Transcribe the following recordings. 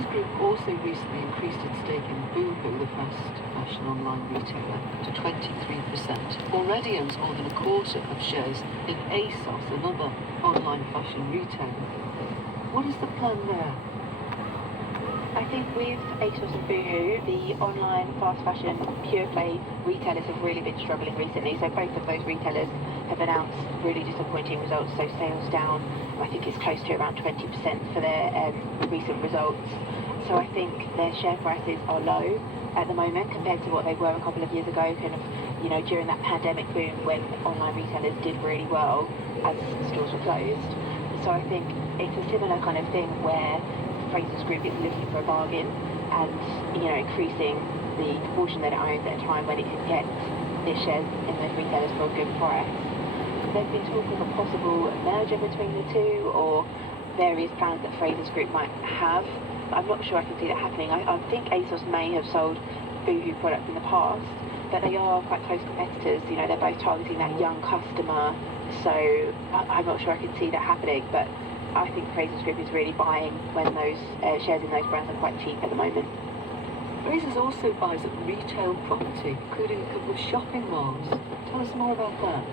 Frasers Group also recently increased its stake in Boohoo, the fast fashion online retailer, to 23%. Already owns more than a quarter of shares in ASOS, another online fashion retailer. What is the plan there? I think with ASOS and Boohoo, the online fast fashion pure play retailers have really been struggling recently. So both of those retailers have announced really disappointing results. So sales down, I think it's close to around 20% for their recent results. So I think their share prices are low at the moment compared to what they were a couple of years ago, kind of, you know, during that pandemic boom when online retailers did really well as stores were closed. So I think it's a similar kind of thing where Frasers Group is looking for a bargain and, you know, increasing the proportion that it owns at a time when it can get the shares in those retailers for a good price. There's been talk of a possible merger between the two or various plans that Frasers Group might have. I'm not sure I can see that happening. I think ASOS may have sold Boohoo products in the past, but they are quite close competitors. You know, they're both targeting that young customer, so I'm not sure I can see that happening, but I think Frasers Group is really buying when those shares in those brands are quite cheap at the moment. Frasers also buys up retail property, including a couple of shopping malls. Tell us more about that.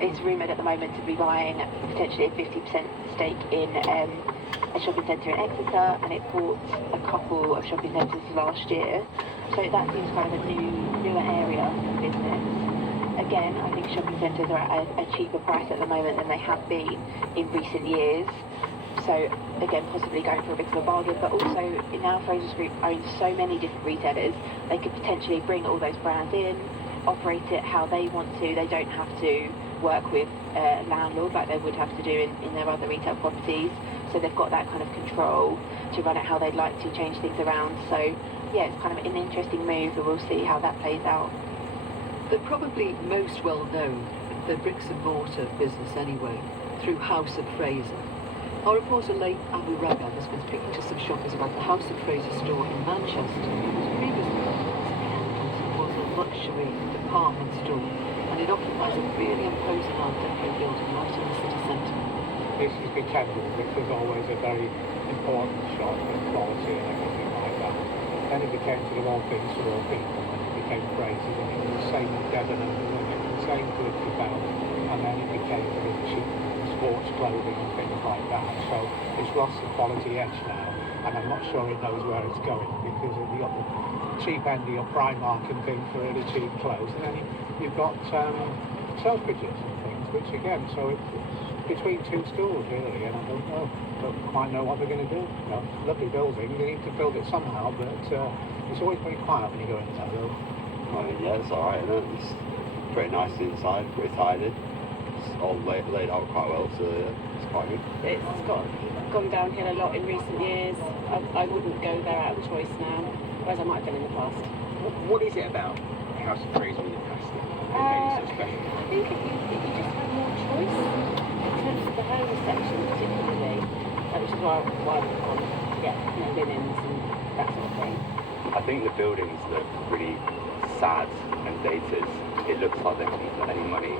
It's rumoured at the moment to be buying potentially a 50% stake in a shopping centre in Exeter, and it bought a couple of shopping centres last year. So that seems kind of a newer area of business. Again, I think shopping centres are at a cheaper price at the moment than they have been in recent years. So again, possibly going for a bit of a bargain, but also now Frasers Group owns so many different retailers, they could potentially bring all those brands in, operate it how they want to. They don't have to work with a landlord like they would have to do in their other retail properties. So they've got that kind of control to run it how they'd like to, change things around. So yeah, it's kind of an interesting move, and we'll see how that plays out. They're probably most well known, their bricks and mortar business anyway, through House of Fraser. Our reporter Leif Abu Ragab has been speaking to some shoppers about the House of Fraser store in Manchester, whose previously was a luxury department store, and it occupies a really imposing Art Deco building right in the city centre. This is Kendal, which was always a very important shop with quality and everything like that. Then it became sort of all things to all people, and it became Frasers, and it was the same with Debenhams, and it was the same with the Bell, and then it became sort of cheap sports clothing and things like that. So it's lost the quality edge now, and I'm not sure it knows where it's going, because you've got the cheap end of your Primark and things for really cheap clothes, and then you've got Selfridges and things, which again, so it's between two stools really, and I don't quite know what they're going to do. You know, lovely building, they need to build it somehow, but it's always very quiet when you go into that building. I mean, yeah, it's alright, isn't it? It's pretty nice inside, pretty tidy. It's all laid out quite well, so yeah, it's quite good. It's gone downhill a lot in recent years. I wouldn't go there out of choice now, whereas I might have been in the past. What is it about House of Fraser in the past that made it so special? I think if you just had more choice in terms of the home section particularly, which is why I've gone to get, you know, linens and that sort of thing. I think the buildings look really sad and dated. It looks like they haven't put any money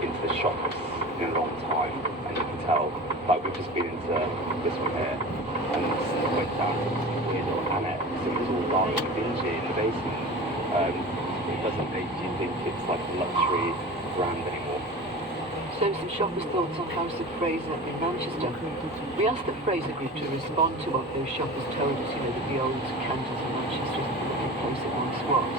into the shops in a long time, and you can tell, like we've just been into this one here, and it went down to this weird little annex, and it was all dark and dingy in the basement. It doesn't make you think it's like a luxury brand anymore. So some shoppers' thoughts on House of Fraser in Manchester. We asked the Fraser Group to respond to what those shoppers told us, you know, that the old Candles in Manchester isn't the lovely place it once was.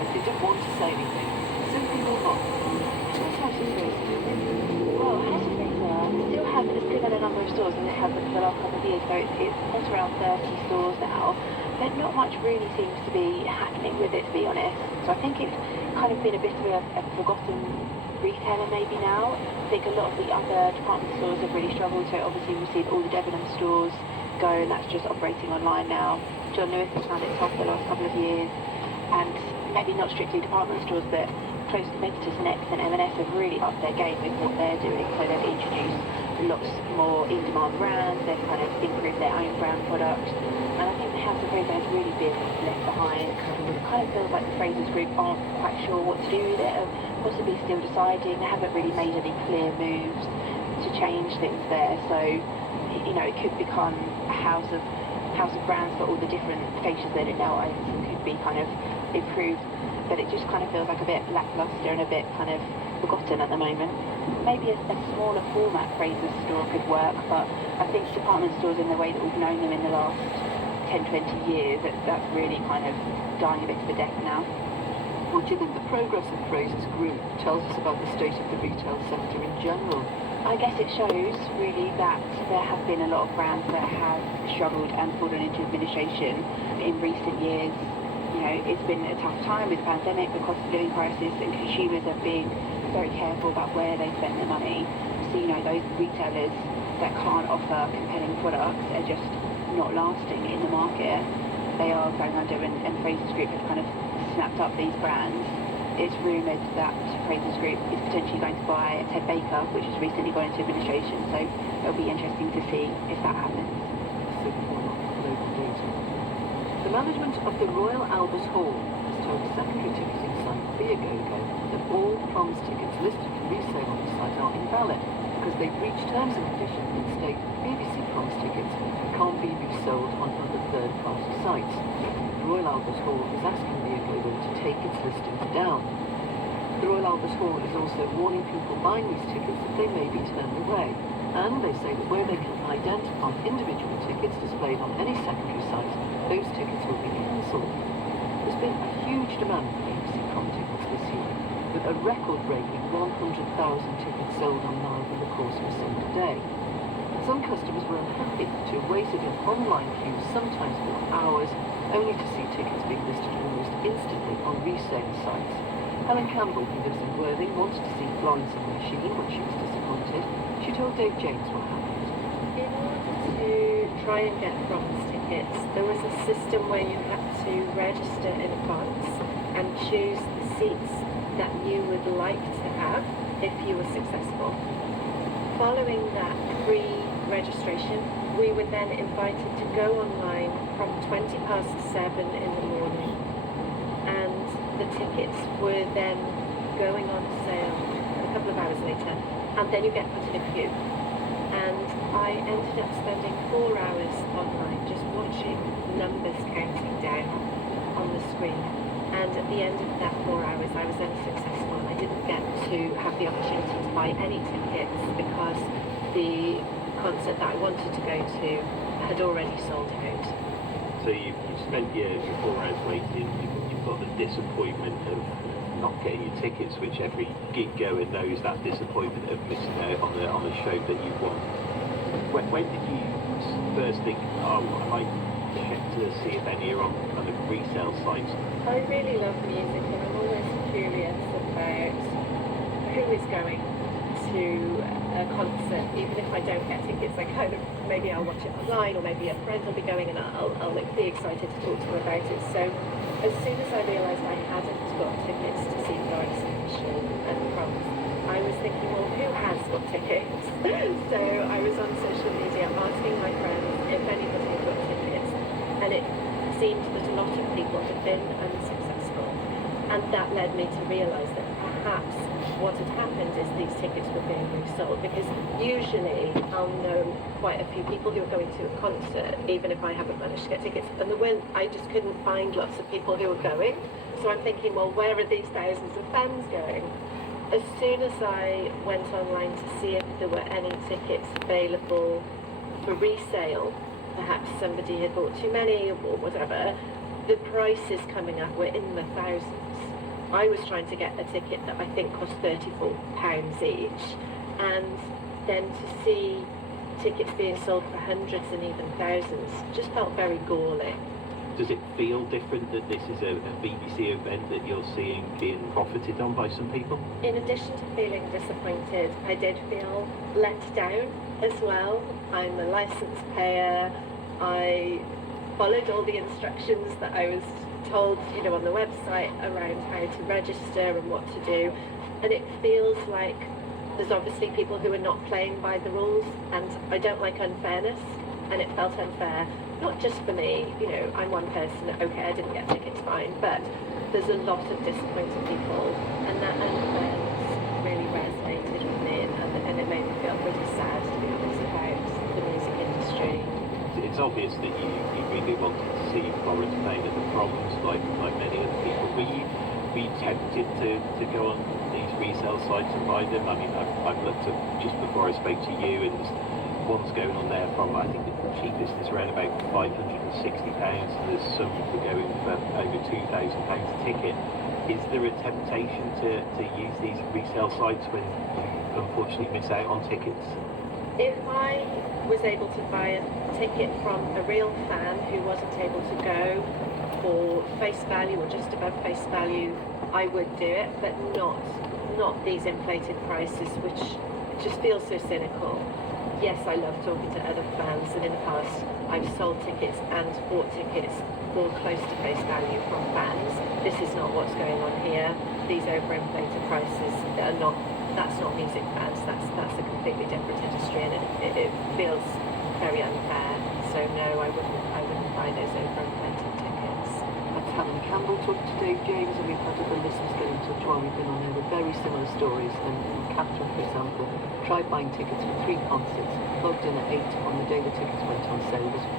But they didn't want to say anything. Simply move on. What's House of Fraser doing? Well, House of Fraser still has a similar number of stores as it has for the last couple of years, so it's around 30 stores now, but not much really seems to be happening with it, to be honest. So I think it's kind of been a bit of a forgotten retailer maybe now. I think a lot of the other department stores have really struggled, so obviously we've seen all the Debenhams stores go, and that's just operating online now. John Lewis has found it tough the last couple of years, and maybe not strictly department stores, but close competitors Next and M&S have really upped their game with what they're doing. So they've introduced lots more in-demand brands, they've kind of improved their own brand products, and I think the House of Fraser has really been left behind. It kind of feels like the Frasers Group aren't quite sure what to do with it, or possibly still deciding. They haven't really made any clear moves to change things there, so you know, it could become a house of house of brands for all the different facials that it now owns and could be kind of improved, but it just kind of feels like a bit lackluster and a bit kind of forgotten at the moment. Maybe a smaller format Fraser's store could work, but I think department stores in the way that we've known them in the last 10, 20 years, that's really kind of dying a bit of a death now. What do you think the progress of Fraser's Group tells us about the state of the retail sector in general? I guess it shows really that there have been a lot of brands that have struggled and fallen into administration in recent years. You know, it's been a tough time with the pandemic, the cost of living crisis, and consumers are being very careful about where they spend their money. So, you know, those retailers that can't offer compelling products are just not lasting in the market. They are going under, and Fraser's Group has kind of snapped up these brands. It's rumoured that Fraser's Group is potentially going to buy Ted Baker, which has recently gone into administration, so it'll be interesting to see if that happens. The management of the Royal Albert Hall has told the secondary ticketing site Viagogo that all proms tickets listed for resale on the site are invalid because they breach terms and conditions that state BBC proms tickets can't be resold on other third-party sites. The Royal Albert Hall is asking Viagogo to take its listings down. The Royal Albert Hall is also warning people buying these tickets that they may be turned away, and they say that where they can identify individual tickets displayed on any secondary site, those tickets will be cancelled. There's been a huge demand for BBC prom tickets this year, with a record-breaking 100,000 tickets sold online in the course of a single day. Some customers were unhappy to have waited in online queues, sometimes for hours, only to see tickets being listed almost instantly on resale sites. Helen Campbell, who lives in Worthing, wanted to see Florence and the Machine, but she was disappointed. She told Dave James what happened. In order to try and get proms tickets, there was a system where you had to register in advance and choose the seats that you would like to have if you were successful. Following that pre-registration, we were then invited to go online from 7:20 in the morning, and the tickets were then going on sale a couple of hours later, and then you get put in a queue. And I ended up spending 4 hours online just watching numbers counting down on the screen. And at the end of that 4 hours, I was unsuccessful. I didn't get to have the opportunity to buy any tickets because the concert that I wanted to go to had already sold out. So you spent your 4 hours waiting, you've got the disappointment of not getting your tickets, which every gig goer knows, that disappointment of missing out on the show that you want. When did you first think, oh, I might check to see if any are on kind of resale sites? I really love music, and I'm always curious about who is going to a concert. Even if I don't get tickets, I kind of, maybe I'll watch it online, or maybe a friend will be going and I'll be excited to talk to them about it. So as soon as I realised I hadn't got tickets to see Florence and the Machine and proms, I was thinking, well, who has got tickets? So I was on social media asking my friends if anybody had got tickets, and it seemed that a lot of people had been unsuccessful, and that led me to realise that perhaps what had happened is these tickets were being resold, because usually I'll know quite a few people who are going to a concert, even if I haven't managed to get tickets, and I just couldn't find lots of people who were going. So I'm thinking, well, where are these thousands of fans going? As soon as I went online to see if there were any tickets available for resale, perhaps somebody had bought too many or whatever, the prices coming up were in the thousands. I was trying to get a ticket that I think cost £34 each, and then to see tickets being sold for hundreds and even thousands just felt very galling. Does it feel different that this is a BBC event that you're seeing being profited on by some people? In addition to feeling disappointed, I did feel let down as well. I'm a licence payer. I followed all the instructions that I was told, on the website around how to register and what to do, and it feels like there's obviously people who are not playing by the rules, and I don't like unfairness, and it felt unfair, not just for me, I'm one person, okay, I didn't get tickets, fine, but there's a lot of disappointed people, and that unfairness really resonated with me, and it made me feel pretty sad, to be honest, about the music industry. It's it's obvious that you really wanted to see Florence playing at the Proms, like many other people. Were you tempted to go on these resale sites and buy them? I mean, I've looked at just before I spoke to you, and there's one's going on there from, I think the cheapest is around about £560, and there's some that are going for over £2,000 a ticket. Is there a temptation to use these resale sites when you unfortunately miss out on tickets? If I was able to buy a ticket from a real fan who wasn't able to go for face value or just above face value, I would do it, but not these inflated prices, which just feels so cynical. Yes, I love talking to other fans, and in the past I've sold tickets and bought tickets for close to face value from fans. This is not what's going on here. These overinflated prices are not. That's not music fans. That's a completely different industry, and it feels very unfair. So no, I wouldn't buy those overinflated tickets. That's Helen Campbell talking to Dave James, and we've had other listeners get in touch while we've been on there with very similar stories. And Catherine, for example, tried buying tickets for 3 concerts, logged in at 8 on the day the tickets went on sale. There was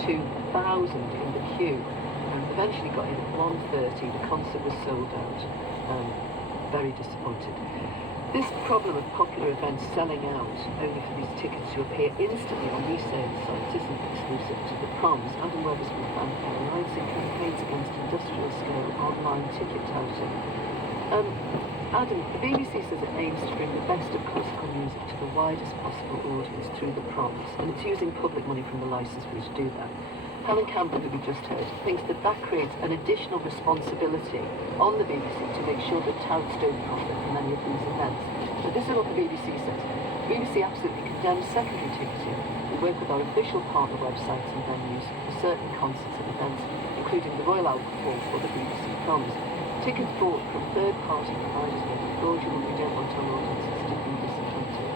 42,000 in the queue, and eventually got in at 1:30. The concert was sold out. Very disappointed. This problem of popular events selling out only for these tickets to appear instantly on resale sites isn't exclusive to the Proms. Adam Weatherspoon Fanfare rides in campaigns against industrial-scale online ticket touting. Adam, the BBC says it aims to bring the best of classical music to the widest possible audience through the Proms, and it's using public money from the licence fee to do that. Helen Campbell, who we just heard, thinks that creates an additional responsibility on the BBC to make sure that touts don't profit from any of these events. But this is what the BBC says. The BBC absolutely condemns secondary ticketing. We work with our official partner websites and venues for certain concerts and events, including the Royal Albert Hall or the BBC Proms. Tickets bought from third-party providers may be fraudulent. We don't want our audiences to be disappointed.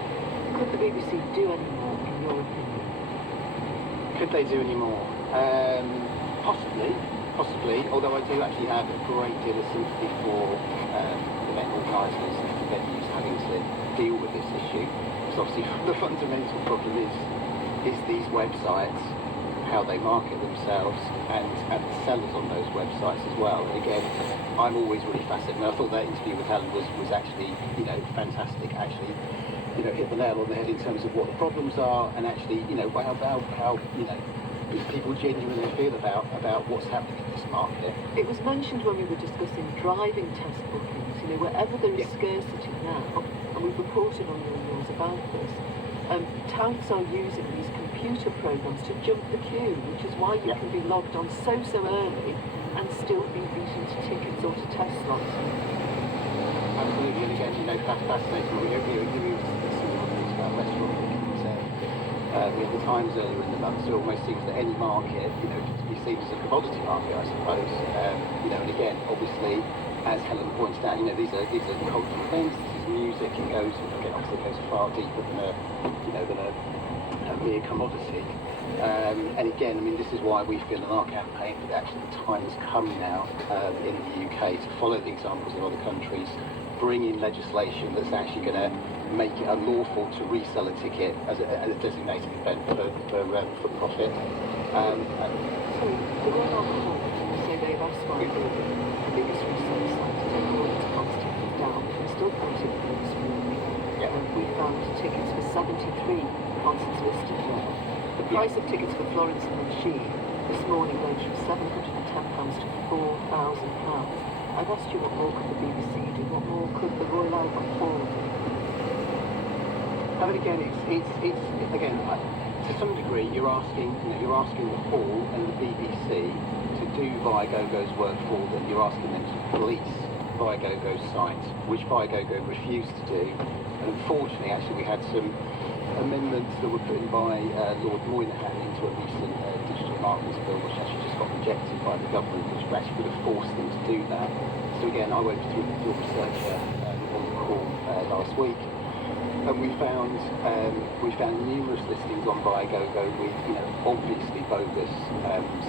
Could the BBC do any more, in your opinion? Could they do any more? Possibly, although I do actually have a great deal of sympathy for event organisers and venues having to deal with this issue. Because obviously the fundamental problem is these websites, how they market themselves, and the sellers on those websites as well. And again, I'm always really fascinated, and I thought that interview with Helen was actually, fantastic, actually, hit the nail on the head in terms of what the problems are, and actually, how people genuinely feel about what's happening in this market. It was mentioned when we were discussing driving test bookings, wherever there is scarcity now, and we've reported on your news about this, touts are using these computer programs to jump the queue, which is why you can be logged on so early and still be beaten to tickets or to test slots. Absolutely, and again, fascinating. We talked about restaurant bookings. We had the Times earlier in the month, so it almost seems that any market, to be seen as a commodity market, I suppose. And again, obviously, as Helen pointed out, these are cultural events. This is music. It goes, obviously, it goes far deeper than a mere commodity. And again, this is why we feel in our campaign that actually the time has come now in the UK to follow the examples of other countries, bring in legislation that's actually going to make it unlawful to resell a ticket as a designated event for profit. So the Royal Albert Hall, say they've asked why the biggest resale site to take all its cost tickets down, but we're still quoting for this morning. We found tickets for 73 concerts listed there. The price of tickets for Florence and Machine this morning ranged from £710 to £4,000. I've asked you what more could the BBC do, what more could the Royal Albert Hall do? I mean, again, it's again, to some degree, you're asking the Hall and the BBC to do Viagogo's work for them. You're asking them to police Viagogo's site, which Viagogo refused to do. And unfortunately, actually, we had some amendments that were put in by Lord Moynihan into a recent digital markets bill, which actually just got rejected by the government, which actually would have forced them to do that. So again, I went through the researcher on the call last week. And we found numerous listings on Viagogo with obviously bogus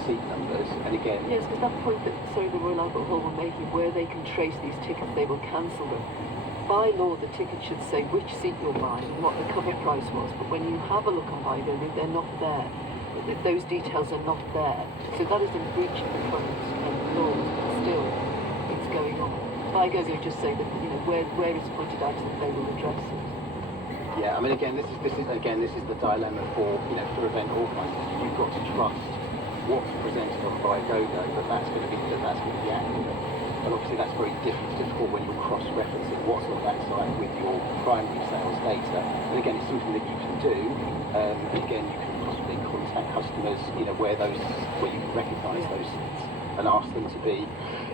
seat numbers. And again, yes, because that point that the Royal Albert Hall were making, where they can trace these tickets, they will cancel them. By law, the ticket should say which seat you're buying and what the cover price was. But when you have a look on Viagogo, they're not there. those details are not there. So that is in breach of the current laws, but still it's going on. Vigo just say that, you know, where it's pointed out that they will address it. Yeah, I mean, again, this is the dilemma for, you know, for event organisers. You've got to trust what's presented on Viagogo, but that's going to be accurate. And obviously that's very difficult when you're cross-referencing what's on that site with your primary sales data. And again, it's something that you can do. And again, you can possibly contact customers, you know, where you can recognise those seats and ask them to be,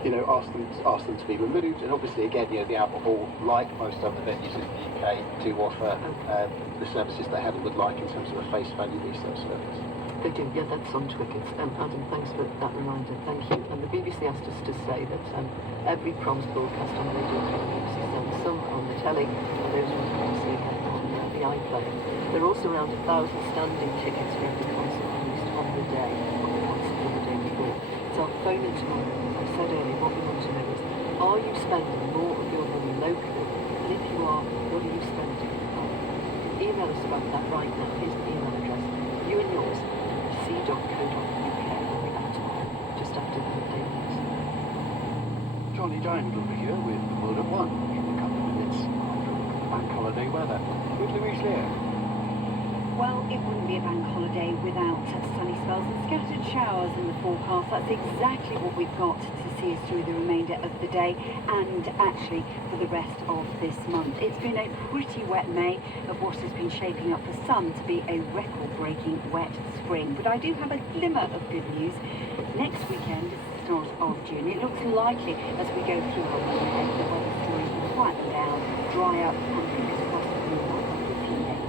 you know, ask them to be removed. And obviously, again, you know, the Albert Hall, like most other venues in the UK, do offer the services they have and would like in terms of a face value resale service. They do, yeah, that's on Twickets. Adam, thanks for that reminder, thank you. And the BBC asked us to say that every proms broadcast on radio through the BBC sends some on the telly, and those are obviously on the iPlayer. There are also around 1,000 standing tickets for every concert released on the day, on the concert of the day before. So our phone in tomorrow, as I said earlier, what we want to know is, are you spending more of your money locally? And if you are, what are you spending? Email us about that right now. Here's the email address. You and yours. c.co.uk. We'll be back tomorrow, just after the midday news. Johnny Diamond will be here with the World at One in a couple of minutes after bank holiday weather. With Louise Lear. Well, it wouldn't be a bank holiday without sunny spells and scattered showers in the forecast. That's exactly what we've got to see us through the remainder of the day and actually for the rest of this month. It's been a pretty wet May of what has been shaping up for some to be a record-breaking wet spring. But I do have a glimmer of good news. Next weekend is the start of June. It looks likely as we go through our week ahead, the weather story will quieten down, dry up and fingers crossed it will not for a few days.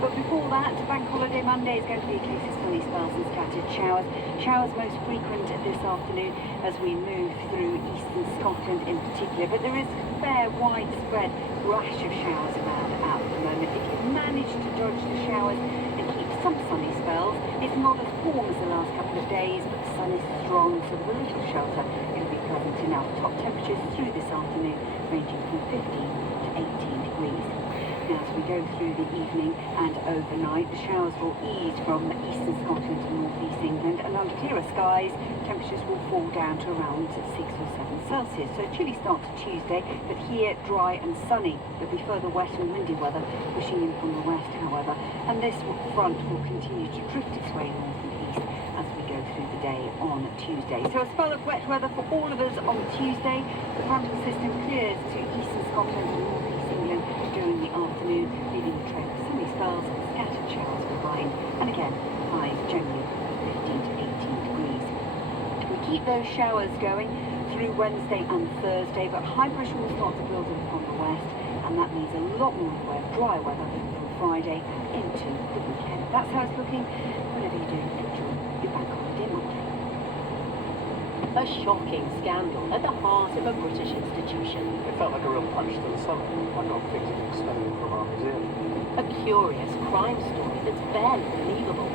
But before that, Bank Holiday Monday is going to be a case of sunny spells and scattered showers. Showers most frequent this afternoon as we move through eastern Scotland in particular. But there is a fair widespread rash of showers around at the moment. If you manage to dodge the showers and keep some sunny spells, it's not as warm as the last couple of days, but the sun is strong, so with a little shelter it'll be pleasant enough. Top temperatures through this afternoon ranging from 15 to 18 degrees. As we go through the evening and overnight, the showers will ease from eastern Scotland to northeast England, and under clearer skies, temperatures will fall down to around 6 or 7 Celsius. So a chilly start to Tuesday, but here dry and sunny. There'll be further wet and windy weather pushing in from the west, however, and this front will continue to drift its way north and east as we go through the day on Tuesday. So a spell of wet weather for all of us on Tuesday. The frontal system clears to eastern Scotland and northeast England during the afternoon, leaving a trail of sunny spells and scattered showers behind, and again, highs generally 15 to 18 degrees. We keep those showers going through Wednesday and Thursday, but high pressure will start to build in from the west, and that means a lot more dry weather from Friday into the weekend. That's how it's looking. Whatever you do, enjoy your bank holiday Monday. A shocking scandal at the heart of a British institution. It felt like a real punch to the stomach, like all things have been stolen from our museum. A curious crime story that's barely believable.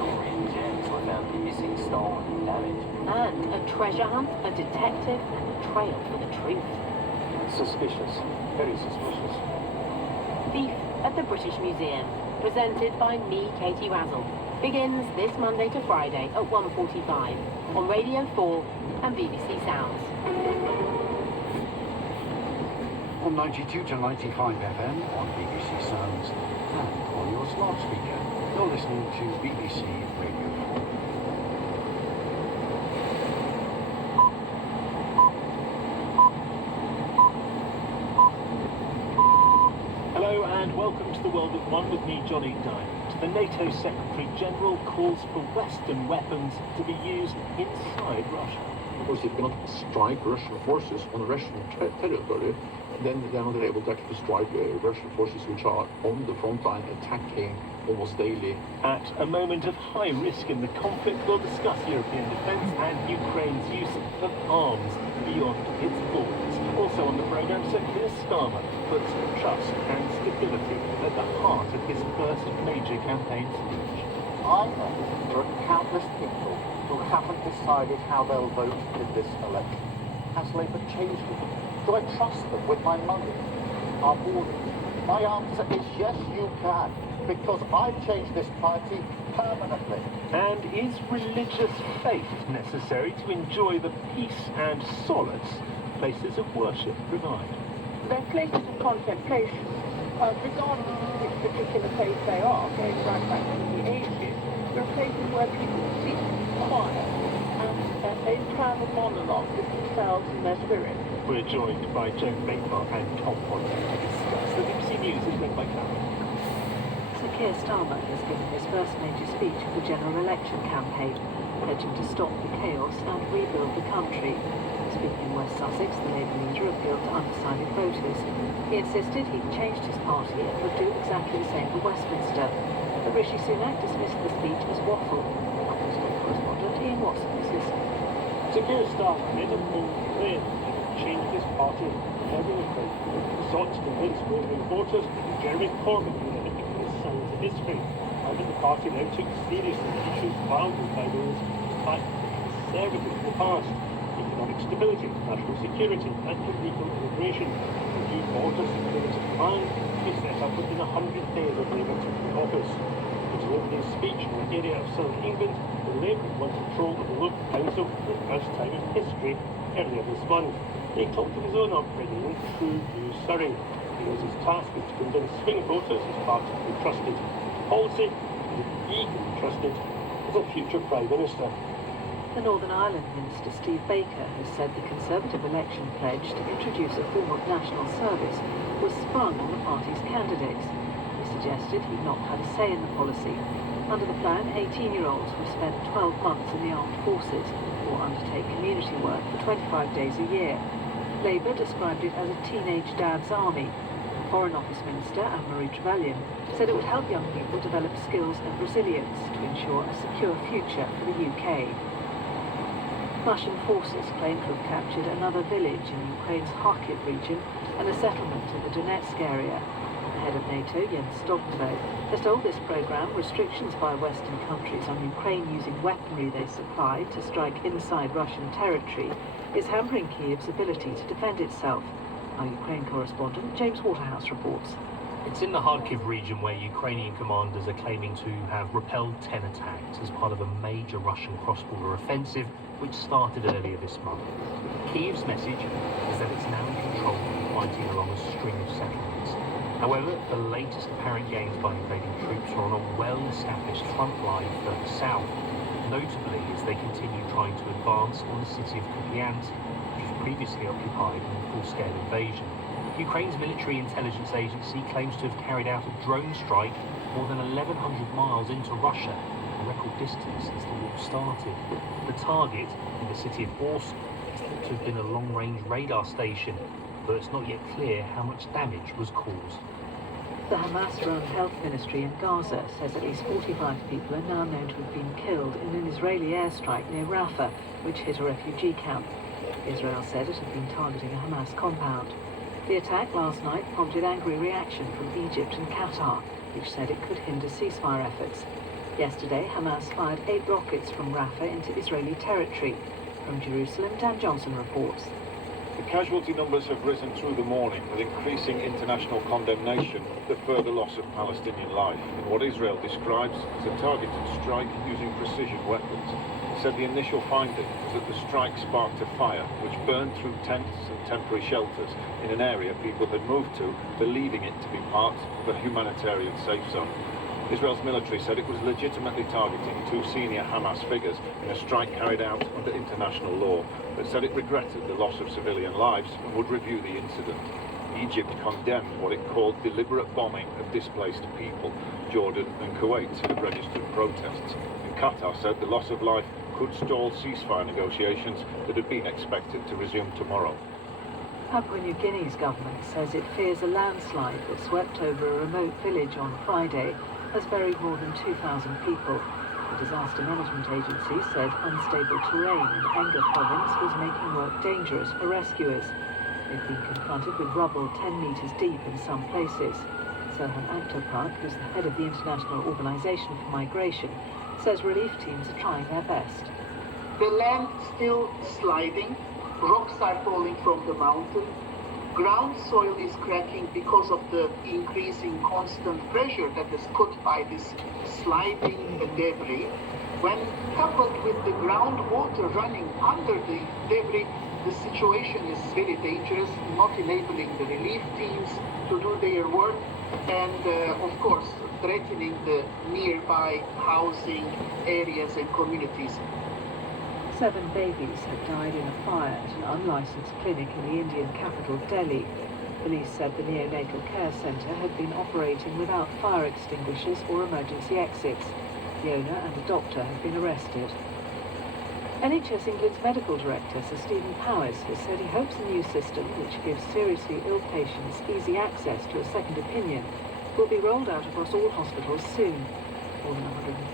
Jewelry and gems were found missing, stolen, and damaged. And a treasure hunt, a detective, and a trail for the truth. Suspicious. Very suspicious. Thief at the British Museum, presented by me, Katie Razzle, begins this Monday to Friday at 1:45 on Radio 4 and BBC Sounds. On 92 to 95 FM on BBC Sounds and on your smart speaker. You're listening to BBC Radio 4. Hello and welcome to the World at One with me, Johnny Diamond. The NATO Secretary-General calls for Western weapons to be used inside Russia. Of course, if you cannot strike Russian forces on Russian territory, then they are not able to actually strike Russian forces which are on the front line attacking almost daily. At a moment of high risk in the conflict, we'll discuss European defence and Ukraine's use of arms beyond its borders. Also on the programme, Sir Keir Starmer puts trust and stability at the heart of his first major campaign speech. I know there are countless people who haven't decided how they'll vote in this election. Has Labour changed it? Do I trust them with my money? Our borders? My answer is yes, you can. because I've changed this party permanently. And is religious faith necessary to enjoy the peace and solace places of worship provide? They're places of contemplation, regardless of which particular faith they are, going right back to the ages. They're places where people sit quiet and internal monologue with themselves and their spirit. We're joined by Joe Baker and Tom Potter to discuss. The BBC News is read by Carol. Sir Keir Starmer has given his first major speech of the general election campaign, pledging to stop the chaos and rebuild the country. Speaking in West Sussex, the Labour leader appealed to undecided voters. He insisted he'd changed his party and would do exactly the same for Westminster. But Rishi Sunak dismissed the speech as waffle. Opposition correspondent Ian Watson has listened. Sir Keir Starmer made a bold claim that he changed his party permanently. He sought to convince wavering voters that Jeremy Corbyn would have indicated signs of history, and that the party now took seriously issues valued by those who fight conservative in the past: economic stability, national security, and illegal immigration. The new border security plan to be set up within 100 days of Labour taking office. In his opening speech in the area of southern England, the Labour won control of the local council for the first time in history earlier this month. He talked of his own upbringing in Crewe, New Surrey. He knows his task is to convince swing voters his party to be trusted with policy, and he can be trusted as a future Prime Minister. The Northern Ireland Minister Steve Baker has said the Conservative election pledge to introduce a form of national service was sprung on the party's candidates. He suggested he'd not had a say in the policy. Under the plan, 18-year-olds would spend 12 months in the armed forces or undertake community work for 25 days a year. Labour described it as a teenage dad's army. Foreign Office Minister Anne-Marie Trevelyan said it would help young people develop skills and resilience to ensure a secure future for the UK. Russian forces claim to have captured another village in Ukraine's Kharkiv region and a settlement in the Donetsk area. The head of NATO, Jens Stoltenberg, has told this programme restrictions by Western countries on Ukraine using weaponry they supply to strike inside Russian territory is hampering Kyiv's ability to defend itself. Our Ukraine correspondent, James Waterhouse, reports. It's in the Kharkiv region where Ukrainian commanders are claiming to have repelled 10 attacks as part of a major Russian cross-border offensive which started earlier this month. Kyiv's message is that it's now in control and fighting along a string of settlements. However, the latest apparent gains by invading troops are on a well-established front line further south, notably as they continue trying to advance on the city of Kupiansk, which was previously occupied in a full-scale invasion. Ukraine's military intelligence agency claims to have carried out a drone strike more than 1,100 miles into Russia, a record distance since the war started. The target, in the city of Orsk, is thought to have been a long-range radar station, though it's not yet clear how much damage was caused. The Hamas-run health ministry in Gaza says at least 45 people are now known to have been killed in an Israeli airstrike near Rafah, which hit a refugee camp. Israel said it had been targeting a Hamas compound. The attack last night prompted angry reaction from Egypt and Qatar, which said it could hinder ceasefire efforts. Yesterday, Hamas fired 8 rockets from Rafah into Israeli territory. From Jerusalem, Dan Johnson reports. The casualty numbers have risen through the morning with increasing international condemnation of the further loss of Palestinian life in what Israel describes as a targeted strike using precision weapons. It said the initial finding was that the strike sparked a fire which burned through tents and temporary shelters in an area people had moved to, believing it to be part of a humanitarian safe zone. Israel's military said it was legitimately targeting 2 senior Hamas figures in a strike carried out under international law, but said it regretted the loss of civilian lives and would review the incident. Egypt condemned what it called deliberate bombing of displaced people. Jordan and Kuwait had registered protests. And Qatar said the loss of life could stall ceasefire negotiations that had been expected to resume tomorrow. Papua New Guinea's government says it fears a landslide that swept over a remote village on Friday has buried more than 2,000 people. The Disaster Management Agency said unstable terrain in Enga province was making work dangerous for rescuers. They've been confronted with rubble 10 metres deep in some places. Sohan Akhtarpak, who's the head of the International Organisation for Migration, says relief teams are trying their best. The land still sliding, rocks are falling from the mountain, ground soil is cracking because of the increasing constant pressure that is put by this sliding debris. When coupled with the groundwater running under the debris, the situation is very dangerous, not enabling the relief teams to do their work, and of course threatening the nearby housing areas and communities. 7 babies have died in a fire at an unlicensed clinic in the Indian capital, Delhi. Police said the neonatal care centre had been operating without fire extinguishers or emergency exits. The owner and a doctor have been arrested. NHS England's medical director, Sir Stephen Powis, has said he hopes the new system, which gives seriously ill patients easy access to a second opinion, will be rolled out across all hospitals soon. More than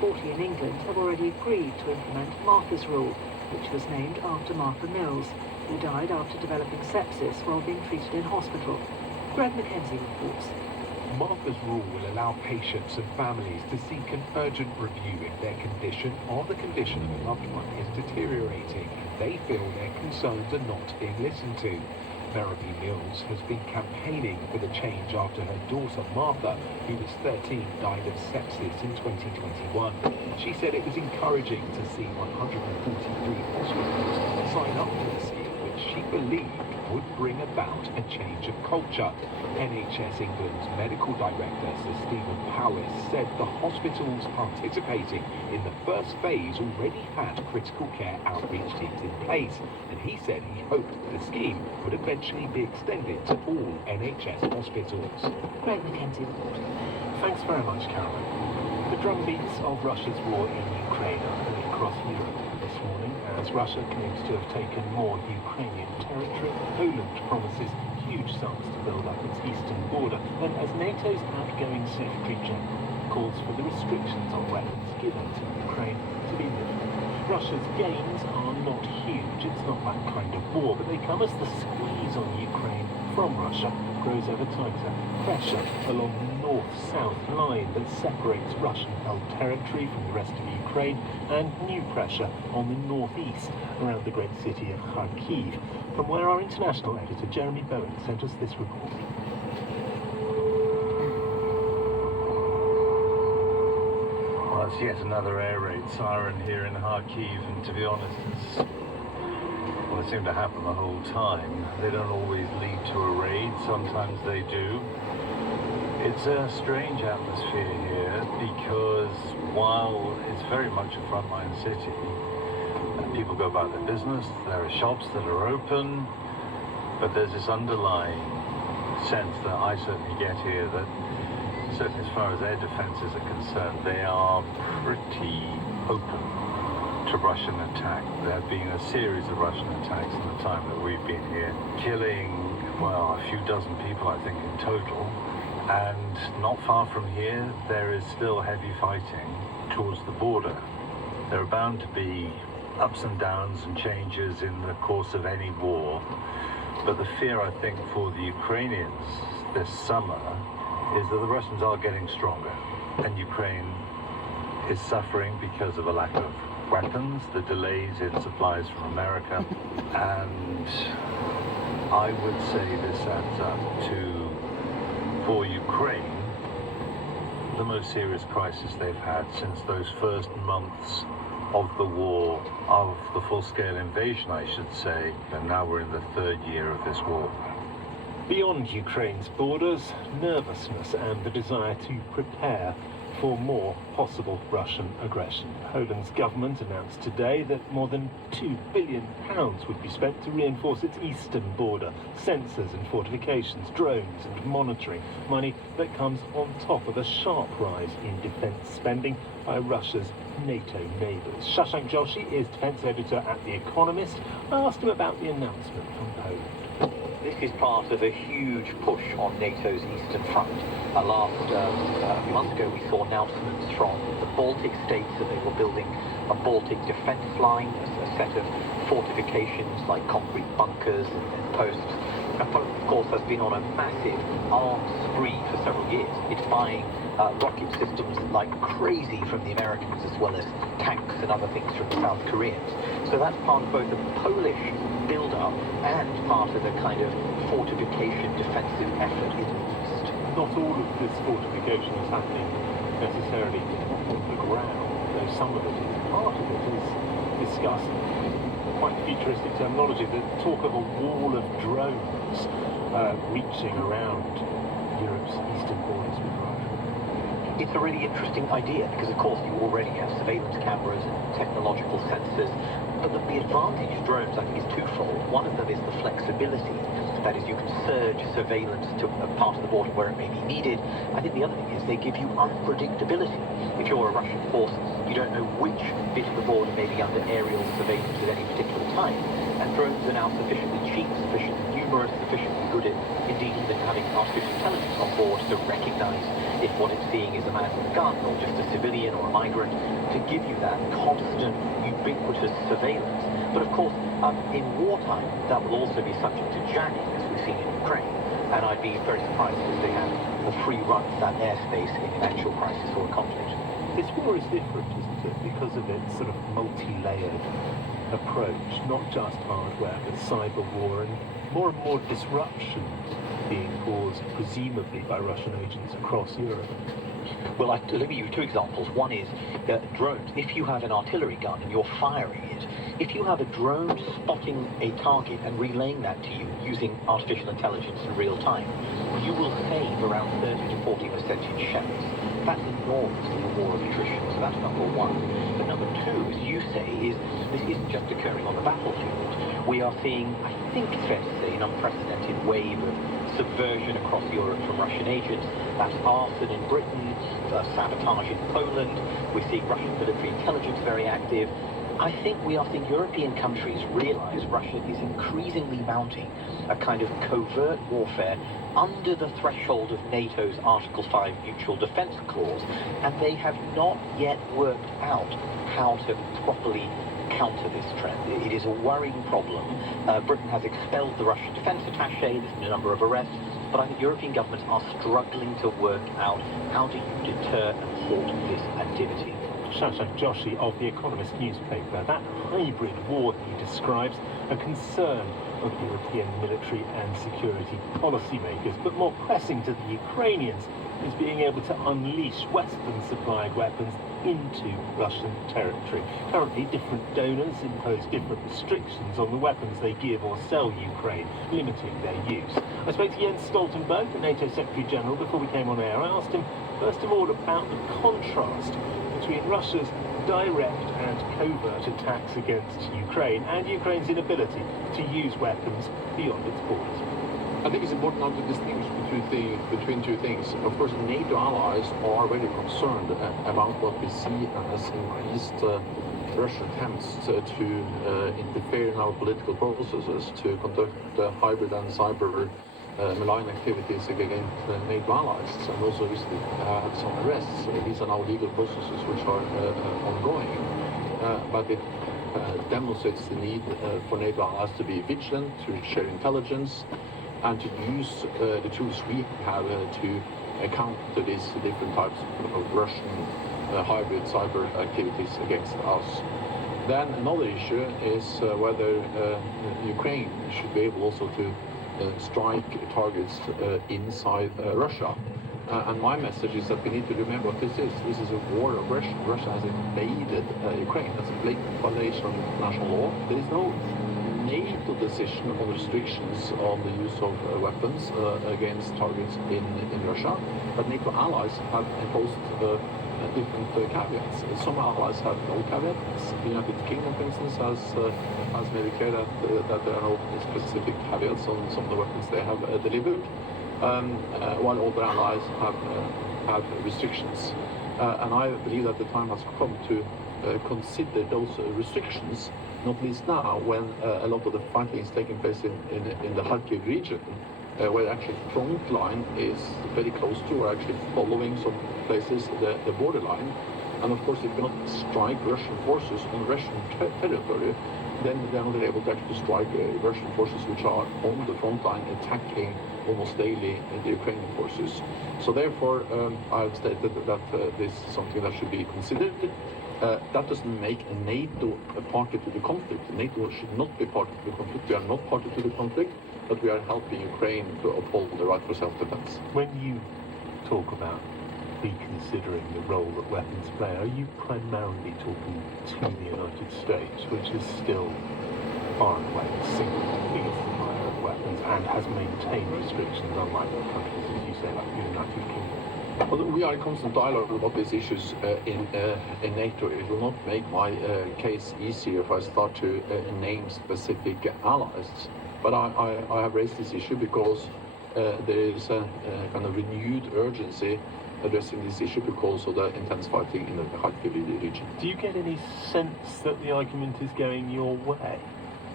140 in England have already agreed to implement Martha's Rule, which was named after Martha Mills, who died after developing sepsis while being treated in hospital. Greg Mackenzie reports. Martha's Rule will allow patients and families to seek an urgent review if their condition or the condition of a loved one is deteriorating and they feel their concerns are not being listened to. Verity Mills has been campaigning for the change after her daughter Martha, who was 13, died of sepsis in 2021. She said it was encouraging to see 143 hospitals sign up to the scheme, which she believed would bring about a change of culture. NHS England's medical director, Sir Stephen Powis, said the hospitals participating in the first phase already had critical care outreach teams in place, and he said he hoped the scheme would eventually be extended to all NHS hospitals. Greg Mackenzie reporting. Thanks very much, Caroline. The drumbeats of Russia's war in Ukraine are heard across Europe this morning as Russia claims to have taken more Ukrainian territory. Poland promises huge sums to build up its eastern border, and as NATO's outgoing Secretary General calls for the restrictions on weapons given to Ukraine to be lifted. Russia's gains are not huge, it's not that kind of war, but they come as the squeeze on Ukraine from Russia grows ever tighter. Pressure along the north-south line that separates Russian-held territory from the rest of Ukraine, and new pressure on the northeast around the great city of Kharkiv, from where our international editor Jeremy Bowen sent us this report. Well, it's yet another air raid siren here in Kharkiv, and to be honest, well, they seem to happen the whole time. They don't always lead to a raid, sometimes they do. It's a strange atmosphere here because while it's very much a frontline city, people go about their business, there are shops that are open, but there's this underlying sense that I certainly get here that, certainly as far as air defenses are concerned, they are pretty open to Russian attack. There have been a series of Russian attacks in the time that we've been here, killing, well, a few dozen people, I think, in total. And not far from here, there is still heavy fighting towards the border. There are bound to be ups and downs and changes in the course of any war. But the fear, I think, for the Ukrainians this summer is that the Russians are getting stronger. And Ukraine is suffering because of a lack of weapons, the delays in supplies from America. And I would say this adds up to, for Ukraine, the most serious crisis they've had since those first months of the war, of the full-scale invasion, I should say, and now we're in the third year of this war. Beyond Ukraine's borders, nervousness and the desire to prepare for more possible Russian aggression. Poland's government announced today that more than £2 billion would be spent to reinforce its eastern border. Sensors and fortifications, drones and monitoring. Money that comes on top of a sharp rise in defence spending by Russia's NATO neighbours. Shashank Joshi is defence editor at The Economist. I asked him about the announcement from Poland. This is part of a huge push on NATO's eastern front. A few months ago we saw announcements from the Baltic states that they were building a Baltic defence line, a set of fortifications like concrete bunkers and posts. And Poland, of course, has been on a massive arms spree for several years. It's buying rocket systems like crazy from the Americans, as well as tanks and other things from the South Koreans. So that's part of both the Polish build-up and part of the kind of fortification defensive effort in the east. Not all of this fortification is happening necessarily on the ground, though some of it is. Part of it is discussed, quite futuristic terminology, the talk of a wall of drones reaching around Europe's eastern borders with Russia. It's a really interesting idea because, of course, you already have surveillance cameras and technological sensors, but the advantage of drones, I think, is twofold. One of them is the flexibility. That is, you can surge surveillance to a part of the border where it may be needed. I think the other thing is they give you unpredictability. If you're a Russian force, you don't know which bit of the border may be under aerial surveillance at any particular time. And drones are now sufficiently cheap, sufficiently numerous, sufficiently good at indeed even having artificial intelligence on board to recognize if what it's seeing is a man with a gun or just a civilian or a migrant, to give you that constant, ubiquitous surveillance. But of course, in wartime, that will also be subject to jamming, as we've seen in Ukraine. And I'd be very surprised if they had the free run to that airspace in an actual crisis or a conflict. This war is different, isn't it, because of its sort of multi-layered approach, not just hardware, but cyber war, and more disruption being caused, presumably, by Russian agents across Europe. Well, let me give you two examples. One is drones. If you have an artillery gun and you're firing it, if you have a drone spotting a target and relaying that to you using artificial intelligence in real time, you will save around 30 to 40% in shells. That's enormous in a war of attrition, so that's number one. But number two, as you say, is this isn't just occurring on the battlefield. We are seeing, I think it's fair to say, an unprecedented wave of subversion across Europe from Russian agents. That's arson in Britain, sabotage in Poland. We're seeing Russian military intelligence very active. I think we are seeing European countries realize Russia is increasingly mounting a kind of covert warfare under the threshold of NATO's Article 5 Mutual Defence Clause, and they have not yet worked out how to properly counter this trend. It is a worrying problem. Britain has expelled the Russian defence attaché, there's been a number of arrests, but I think European governments are struggling to work out how do you deter and thwart this activity. Shashank Joshi of The Economist newspaper. That hybrid war he describes a concern of European military and security policymakers, but more pressing to the Ukrainians is being able to unleash Western-supplied weapons into Russian territory. Currently, different donors impose different restrictions on the weapons they give or sell Ukraine, limiting their use. I spoke to Jens Stoltenberg, the NATO Secretary-General, before we came on air. I asked him, first of all, about the contrast between Russia's direct and covert attacks against Ukraine and Ukraine's inability to use weapons beyond its borders. I think it's important now to distinguish between two things. Of course, NATO allies are very concerned about what we see as increased Russian attempts to interfere in our political processes, to conduct hybrid and cyber malign activities against NATO allies, and also recently had some arrests. These are now legal processes which are ongoing, but it demonstrates the need for NATO allies to be vigilant, to share intelligence, and to use the tools we have to counter these different types of Russian hybrid cyber activities against us. Then another issue is whether Ukraine should be able also to strike targets inside Russia. And my message is that we need to remember what this is. This is a war of Russia. Russia has invaded Ukraine. That's a blatant violation of international law. There is no NATO decision on restrictions on the use of weapons against targets in Russia, but NATO allies have imposed different caveats. Some allies have no caveats. The United Kingdom, for instance, has made it clear that there are no specific caveats on some of the weapons they have delivered, while other allies have restrictions. And I believe that the time has come to consider those restrictions, not least now when a lot of the fighting is taking place in the Kharkiv region, where actually front line is very close to, or actually following some places the borderline. And of course, if you cannot strike Russian forces on Russian territory, then they are not able to actually strike Russian forces which are on the front line attacking almost daily the Ukrainian forces. So therefore, I have stated that this is something that should be considered. That doesn't make NATO a party to the conflict. NATO should not be part of the conflict. We are not party to the conflict, but we are helping Ukraine to uphold the right for self-defense. When you talk about reconsidering the role that weapons play, are you primarily talking to the United States, which is still far and away the single biggest supplier of weapons and has maintained restrictions, unlike countries, as you say, like the United Kingdom? Well, we are in constant dialogue about these issues in NATO. It will not make my case easier if I start to name specific allies. But I have raised this issue because there is a kind of renewed urgency addressing this issue because of the intense fighting in the Kharkiv region. Do you get any sense that the argument is going your way?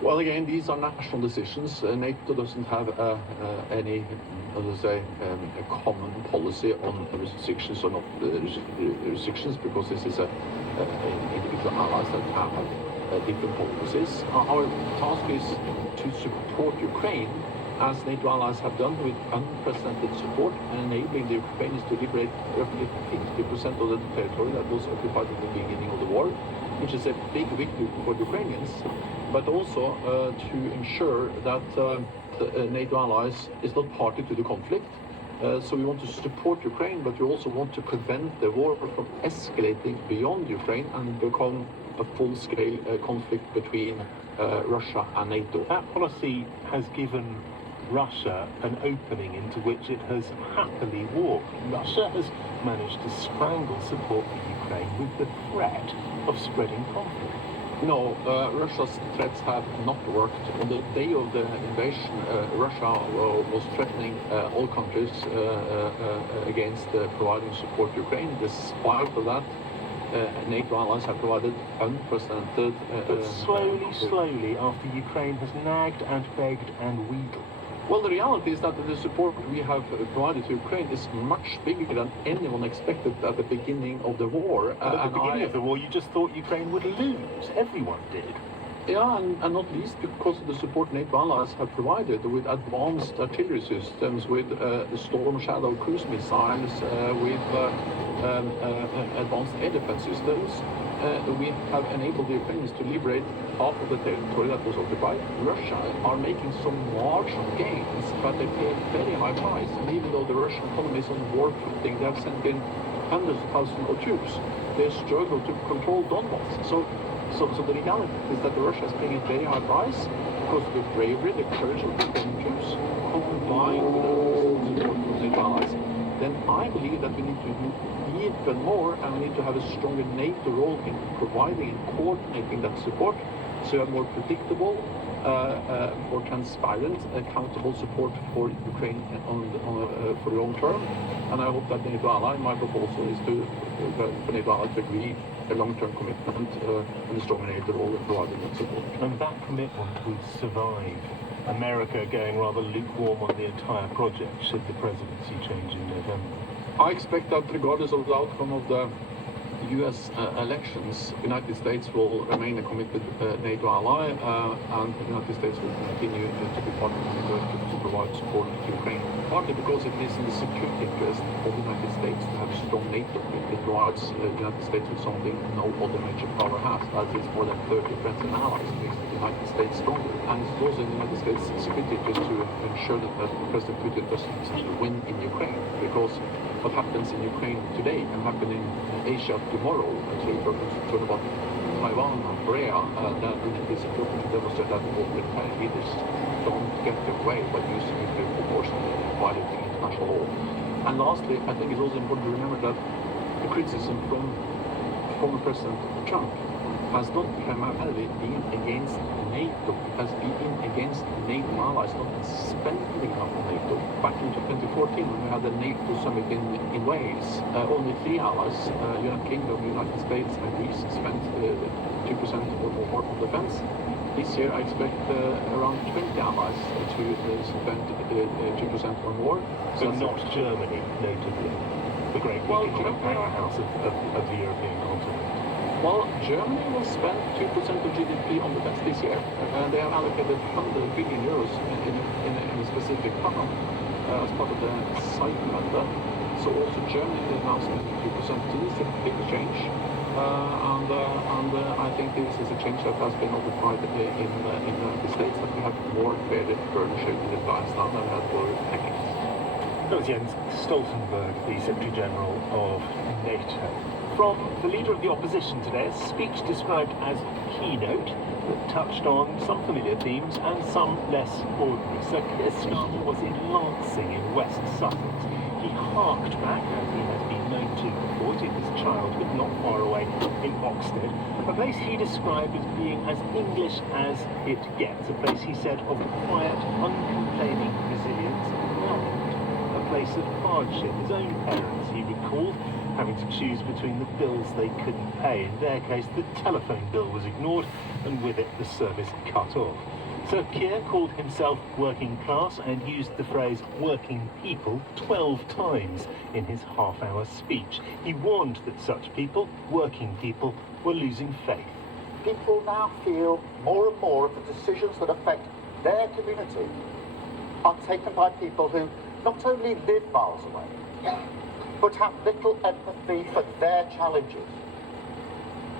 Well, again, these are national decisions. NATO doesn't have any, a common policy on restrictions or not restrictions, because this is individual allies that have different policies. Our task is to support Ukraine, as NATO allies have done, with unprecedented support, enabling the Ukrainians to liberate roughly 50% of the territory that was occupied at the beginning of the war, which is a big victory for the Ukrainians, but also to ensure that the NATO allies is not party to the conflict. So we want to support Ukraine, but we also want to prevent the war from escalating beyond Ukraine and become a full-scale conflict between Russia and NATO. That policy has given Russia an opening into which it has happily walked. Russia has managed to strangle support for Ukraine with the threat of spreading conflict. No, Russia's threats have not worked. On the day of the invasion, Russia was threatening all countries against providing support to Ukraine. Despite of that, NATO allies have provided unprecedented... But slowly, after Ukraine has nagged and begged and wheedled. Well, the reality is that the support we have provided to Ukraine is much bigger than anyone expected at the beginning of the war. At the beginning of the war, you just thought Ukraine would lose. Everyone did. Yeah, and not least because of the support NATO allies have provided with advanced artillery systems, with Storm Shadow cruise missiles, with advanced air defense systems. We have enabled the Ukrainians to liberate half of the territory that was occupied. Russia are making some marginal gains, but they pay a very high price. And even though the Russian economy is on war footing, they have sent in hundreds of thousands of troops. They struggle to control Donbass. So the reality is that Russia is paying a very high price because of the bravery, the courage of the Ukrainian troops, combined with the support from NATO allies. Then I believe that we need to do even more, and we need to have a stronger NATO role in providing and coordinating that support, so we have more predictable, more transparent, accountable support for Ukraine for the long term. And I hope that NATO ally, my proposal is for NATO ally to agree a long-term commitment and a stronger NATO role in providing that support. And that commitment would survive America going rather lukewarm on the entire project should the presidency change in November? I expect that regardless of the outcome of the US elections, the United States will remain a committed NATO ally, and the United States will continue to be part of the network to provide support to Ukraine. Partly because it is in the security interest of the United States to have a strong NATO. It provides the United States with something no other major power has, as is more than 30 friends and allies, makes the United States stronger. And it's also in the United States' security interest to ensure that President Putin doesn't win in Ukraine, because what happens in Ukraine today can happen in Asia tomorrow. So if we're concerned about Taiwan and Korea, then it is important to demonstrate that authoritarian leaders don't get their way by using nuclear force and violating international law. And lastly, I think it's also important to remember that the criticism from former President Trump has not primarily been against NATO, it has been against NATO allies not spending enough on NATO. Back in 2014, when we had the NATO summit in Wales, only 3 allies, United Kingdom, United States and Greece, spent 2% or more on defense. This year I expect around 20 allies to spend 2% or more. So not Germany, notably. the great economic powerhouse of the European continent? Well, Germany will spend 2% of GDP on defense this year, and they have allocated 100 billion euros in a specific fund as part of the Zeitenwende. So also Germany is now spending 2%. So this is a big change, and I think this is a change that has been notified in the States, that we have more fairly burden-shaped advice now than we had for decades. That was Jens Stoltenberg, the Secretary General of NATO. From the leader of the opposition today, a speech described as keynote that touched on some familiar themes and some less ordinary. Sir Keir Starmer was in Lancing in West Sussex. He harked back, as he has been known to before, to his childhood not far away in Oxted, a place he described as being as English as it gets, a place he said of quiet, uncomplaining resilience, and a place of hardship. His own parents, he recalled, having to choose between the bills they couldn't pay. In their case, the telephone bill was ignored, and with it, the service cut off. Sir Keir called himself working class and used the phrase working people 12 times in his half-hour speech. He warned that such people, working people, were losing faith. People now feel more and more of the decisions that affect their community are taken by people who not only live miles away, but have little empathy for their challenges.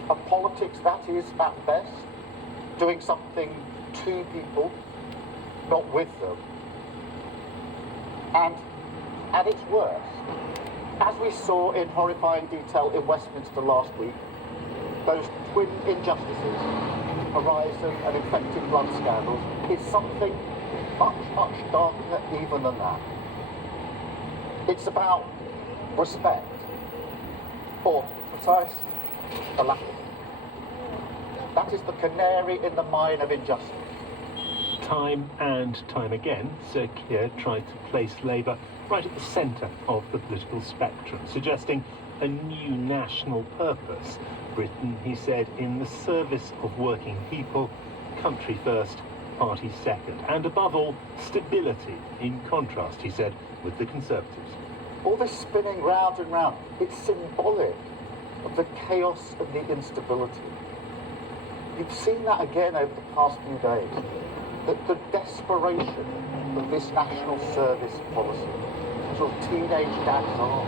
A politics that is, at best, doing something to people, not with them. And at its worst, as we saw in horrifying detail in Westminster last week, those twin injustices, Horizon and infected blood scandals, is something much, much darker even than that. It's about respect, or to be precise, the lack of it. That is the canary in the mine of injustice. Time and time again, Sir Keir tried to place Labour right at the centre of the political spectrum, suggesting a new national purpose. Britain, he said, in the service of working people, country first, party second, and above all, stability, in contrast, he said, with the Conservatives. All this spinning round and round, it's symbolic of the chaos and the instability. You've seen that again over the past few days. The desperation of this national service policy, sort of teenage dads on.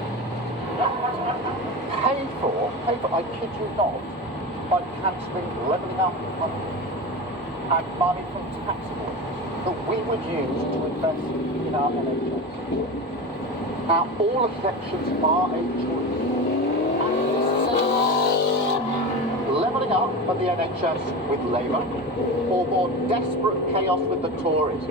Paid for, I kid you not, by cancelling levelling up the country and money from taxable that we would use to invest in our NHS. Now, all elections are a choice. Levelling up of the NHS with Labour, or more desperate chaos with the Tories?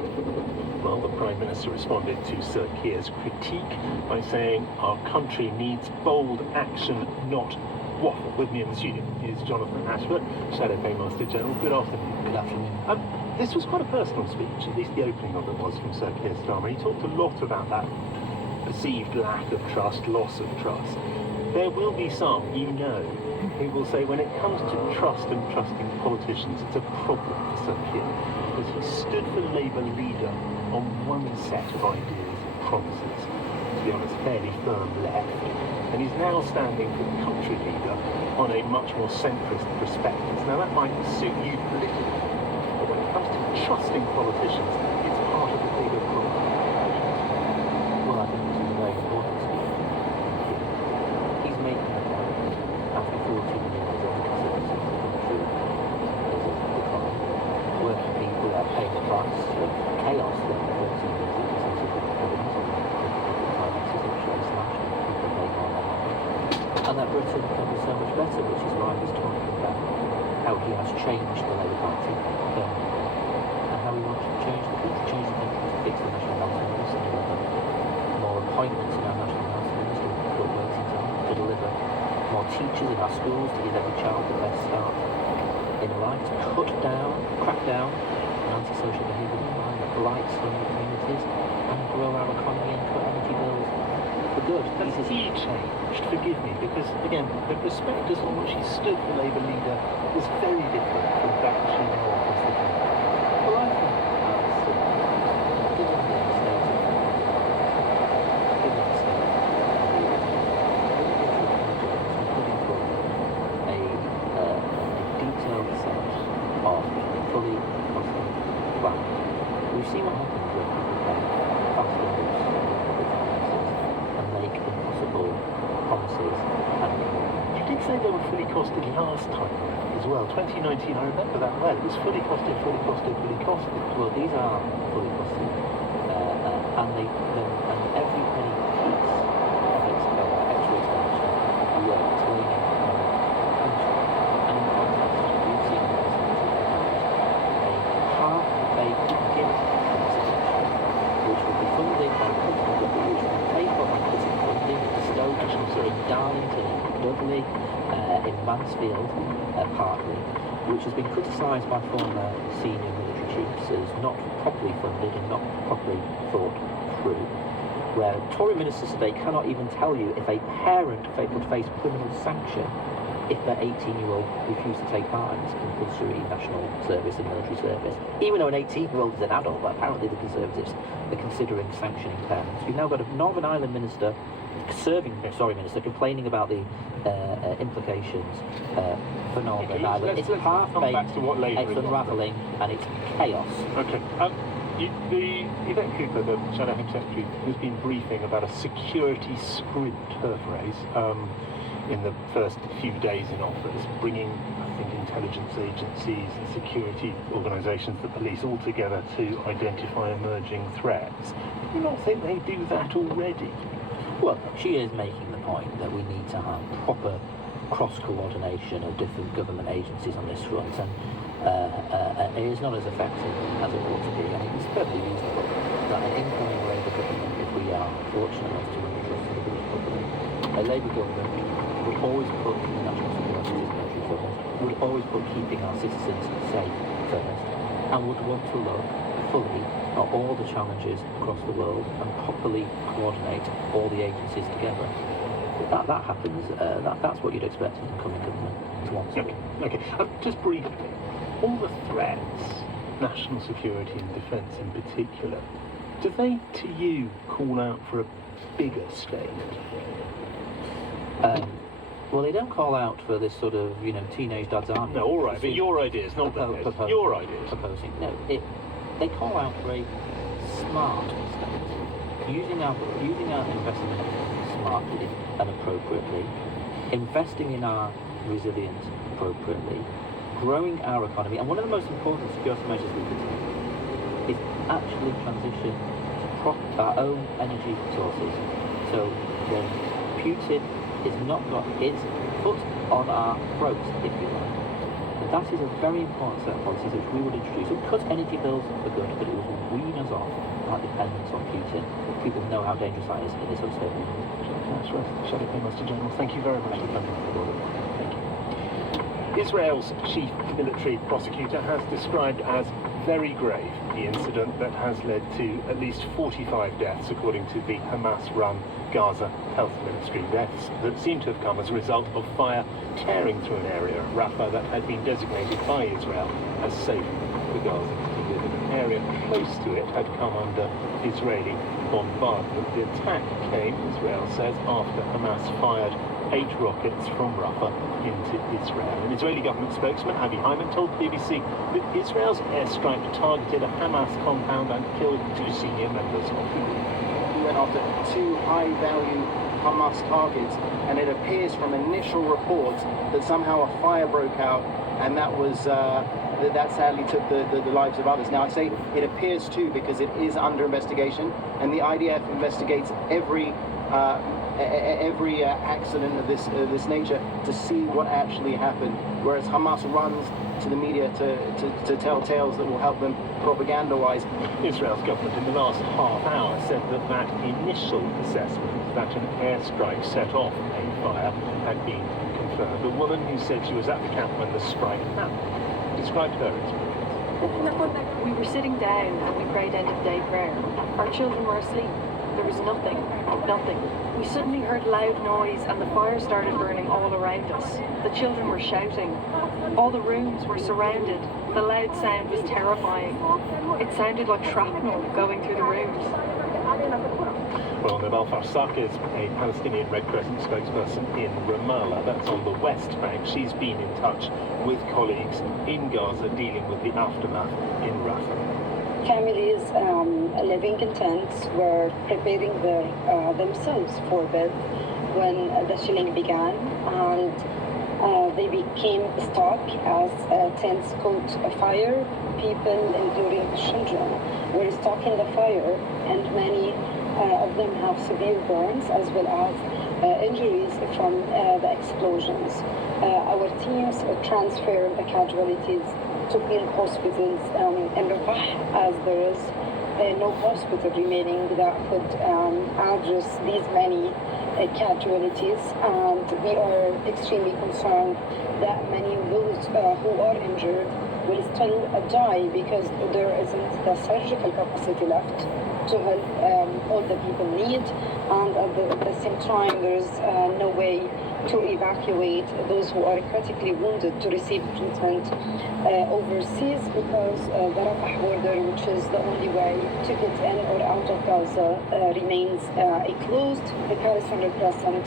Well, the Prime Minister responded to Sir Keir's critique by saying our country needs bold action, not waffle. With me in the studio is Jonathan Ashford, Shadow Paymaster General. Good afternoon. Good afternoon. This was quite a personal speech, at least the opening of it was, from Sir Keir Starmer. He talked a lot about that perceived lack of trust, loss of trust. There will be some, you know, who will say when it comes to trust and trusting politicians, it's a problem for Sir Keir, because he stood for Labour leader on one set of ideas and promises, to be honest, fairly firm left, and he's now standing for country leader on a much more centrist perspective. Now that might suit you politically, but when it comes to trusting politicians, it's part of the bigger problem. Well, I think this is a very important speech. He's making a point after 14 years of conservative country is a decline. Working people are paying the price of chaos that 14 years of conservative governance and finances have shown slashed and people paying more and more. And that Britain can be so much better, which is why he's talking about how he has changed the Labour Party and how he wants to change the country, to fix the National Health Service and deliver more appointments in our National Health Service to cut waiting time, to deliver more teachers in our schools, to give every child the best start in life, to crack down on antisocial behaviour that blights vulnerable communities, and grow our economy and cut energy bills for good. Has he changed? Forgive me, because again, the prospectus on which he stood for Labour leader was very different from that which he now offers the country. Well, I think given the state of seen what happens when people pay fast and loose and make impossible promises and commitments. You did say they were fully costed last time around as well. 2019, I remember that well. It was fully costed. Well, these are fully costed, and every penny piece of extra expenditure works weighing in pension. And in contrast, we've seen in this a half-baked gift consideration, which will be funded by companies which will be paid for by cutting funding in Stoke, in Darlington, in Dudley, in Mansfield, partly, which has been criticised by former senior military chiefs as not properly funded and not properly thought through, where Tory ministers today cannot even tell you if a parent would face criminal sanction if their 18-year-old refused to take part in this compulsory national service and military service. Even though an 18-year-old is an adult, but apparently the Conservatives are considering sanctioning parents. We've now got a Northern Ireland minister complaining about the implications for Northern Ireland. It's half-baked, it's unravelling, and it's chaos. Okay. Yvette Cooper, the Shadow Home Secretary, has been briefing about a security sprint, her phrase, in the first few days in office, bringing, I think, intelligence agencies and security organisations, the police, all together to identify emerging threats. Do you not think they do that already? Well, she is making the point that we need to have proper cross-coordination of different government agencies on this front, and it is not as effective as it ought to be. I mean, it's perfectly reasonable that an incoming Labour government, if we are fortunate enough to win the trust of the British public, a Labour government would always put the national security and military first, would always put keeping our citizens safe first, and would want to look fully at all the challenges across the world and properly coordinate all the agencies together. If that happens, that's what you'd expect an incoming government to want. Okay. Just briefly, all the threats, national security and defence in particular, do they, to you, call out for a bigger state? Well, they don't call out for this sort of, teenage dad's army. No, all right, but your ideas, not your ideas. Proposing. No, they call out for a smart state, using our investment smartly and appropriately, investing in our resilience appropriately, growing our economy, and one of the most important security measures we could take is actually transition to our own energy sources. So when Putin is not got his foot on our throats, if you like. And that is a very important set of policies which we would introduce. It would cut energy bills for good, but it would wean us off our dependence on Putin. People know how dangerous that is in this unstable world. That's right. Shadow Master General, thank you very much for coming. Thank you. Israel's chief military prosecutor has described as very grave the incident that has led to at least 45 deaths, according to the Hamas-run Gaza Health Ministry. Deaths that seem to have come as a result of fire tearing through an area of Rafah that had been designated by Israel as safe for Gaza to live in. An area close to it had come under Israeli bombardment. The attack came, Israel says, after Hamas fired 8 rockets from Rafah into Israel. An Israeli government spokesman, Avi Hyman, told the BBC that Israel's airstrike targeted a Hamas compound and killed 2 senior members of the group. We went after 2 high-value Hamas targets, and it appears from initial reports that somehow a fire broke out, and that was that sadly took the lives of others. Now, I say it appears too because it is under investigation, and the IDF investigates every accident of this nature to see what actually happened, whereas Hamas runs to the media to tell tales that will help them propaganda-wise. Israel's government in the last half hour said that initial assessment that an airstrike set off a fire had been confirmed. The woman who said she was at the camp when the strike happened described her experience. We were sitting down and we prayed end of day prayer. Our children were asleep. There was nothing. We suddenly heard loud noise and the fire started burning all around us. The children were shouting. All the rooms were surrounded. The loud sound was terrifying. It sounded like shrapnel going through the rooms. Well, Naval Farsak is a Palestinian Red Crescent spokesperson in Ramallah, that's on the West Bank. She's been in touch with colleagues in Gaza dealing with the aftermath in Rafah. Families living in tents were preparing themselves for bed when the shelling began, and they became stuck as tents caught fire. People, including children, were stuck in the fire, and many of them have severe burns as well as injuries from the explosions. Our teams transferred the casualties to field hospitals in Rafah, as there is no hospital remaining that could address these many casualties, and we are extremely concerned that many of those who are injured will still die because there isn't the surgical capacity left to help all the people need, and at the same time there is no way to evacuate those who are critically wounded to receive treatment overseas, because the Rafah border, which is the only way to get in or out of Gaza, remains closed. The Palestine Red Crescent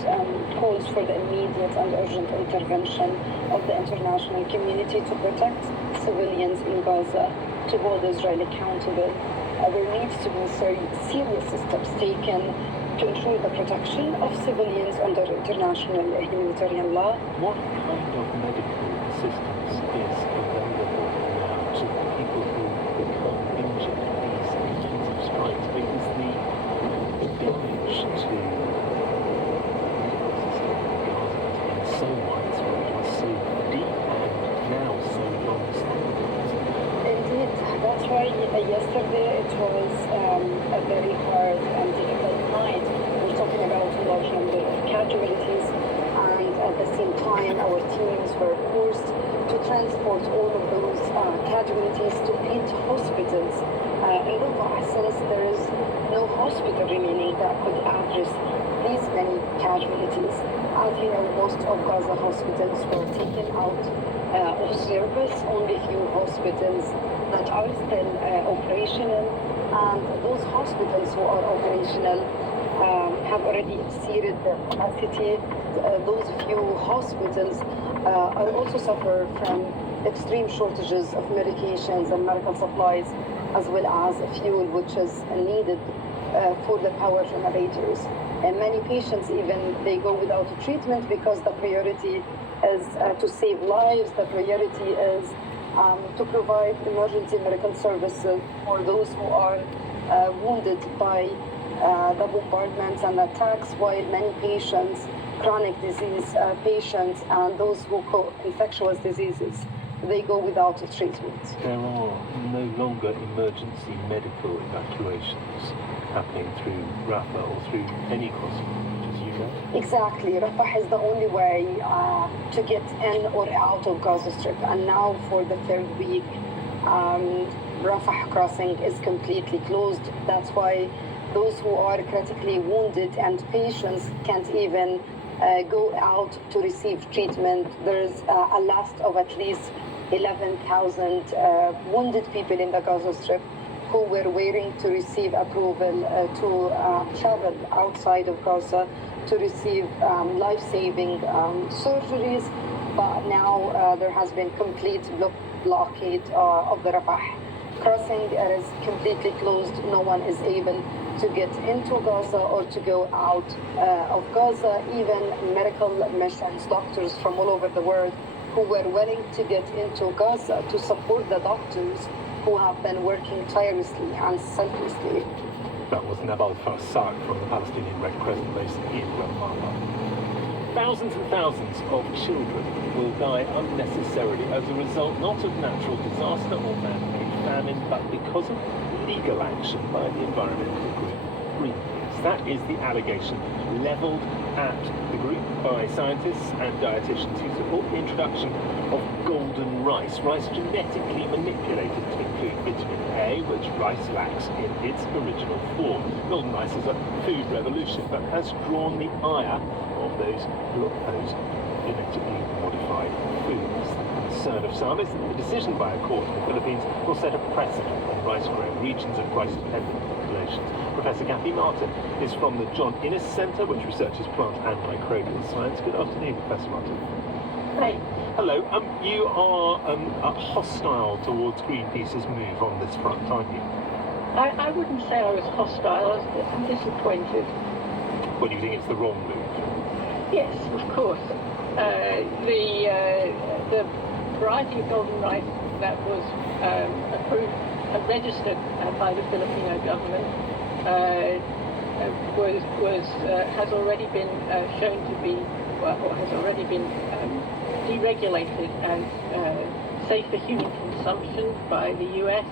calls for the immediate and urgent intervention of the international community to protect civilians in Gaza, to hold Israel accountable. There needs to be serious steps taken to ensure the protection of civilians under international humanitarian law. What kind of medical assistance is available now to people who become injured in these intensive strikes? Because the damage to the medical system in Gaza has been so widespread, was so deep, and now so long-standing. Indeed, that's why yesterday it was a very hard and difficult night. We're talking about a large number of casualties, and at the same time our teams were forced to transport all of those casualties to 8 hospitals in Rafah, since there is no hospital remaining that could address these many casualties. As you know, most of Gaza hospitals were taken out of service, only few hospitals that are still operational, and those hospitals who are operational have already exceeded their capacity. Those few hospitals are also suffer from extreme shortages of medications and medical supplies, as well as fuel, which is needed for the power generators. And many patients even, they go without treatment because the priority is to save lives. The priority is to provide emergency medical services for those who are wounded by the bombardments and attacks, while many patients, chronic disease patients, and those who cause infectious diseases, they go without treatment. There are no longer emergency medical evacuations happening through Rafah or through any crossing, as you know. Exactly. Rafah is the only way to get in or out of Gaza Strip. And now for the 3rd week, Rafah crossing is completely closed. That's why those who are critically wounded and patients can't even go out to receive treatment. There's a list of at least 11,000 wounded people in the Gaza Strip who were waiting to receive approval to travel outside of Gaza to receive life-saving surgeries. But now there has been complete blockade of the Rafah crossing. It is completely closed. No one is able to get into Gaza or to go out of Gaza. Even medical missions, doctors from all over the world who were willing to get into Gaza to support the doctors who have been working tirelessly and selflessly. That was Nabal Farsaq from the Palestinian Red Crescent base in Ramallah. Thousands and thousands of children will die unnecessarily as a result not of natural disaster or man-made famine, but because of legal action by the environmental group Greenpeace. That is the allegation levelled at the group by scientists and dietitians who support the introduction of golden rice genetically manipulated to include vitamin A, which rice lacks in its original form. Golden rice is a food revolution that has drawn the ire of those who oppose genetically modified foods. The concern of some is that the decision by a court in the Philippines will set a precedent in rice-growing regions and rice-dependent populations. Professor Kathy Martin is from the John Innes Centre, which researches plant and microbial science. Good afternoon, Professor Martin. Hi. Hello, you are hostile towards Greenpeace's move on this front, aren't you? I wouldn't say I was hostile. I'm disappointed. Well, do you think it's the wrong move? Yes, of course. The variety of golden rice that was approved and registered by the Filipino government has already been shown to be, or has already been deregulated as safe for human consumption by the US,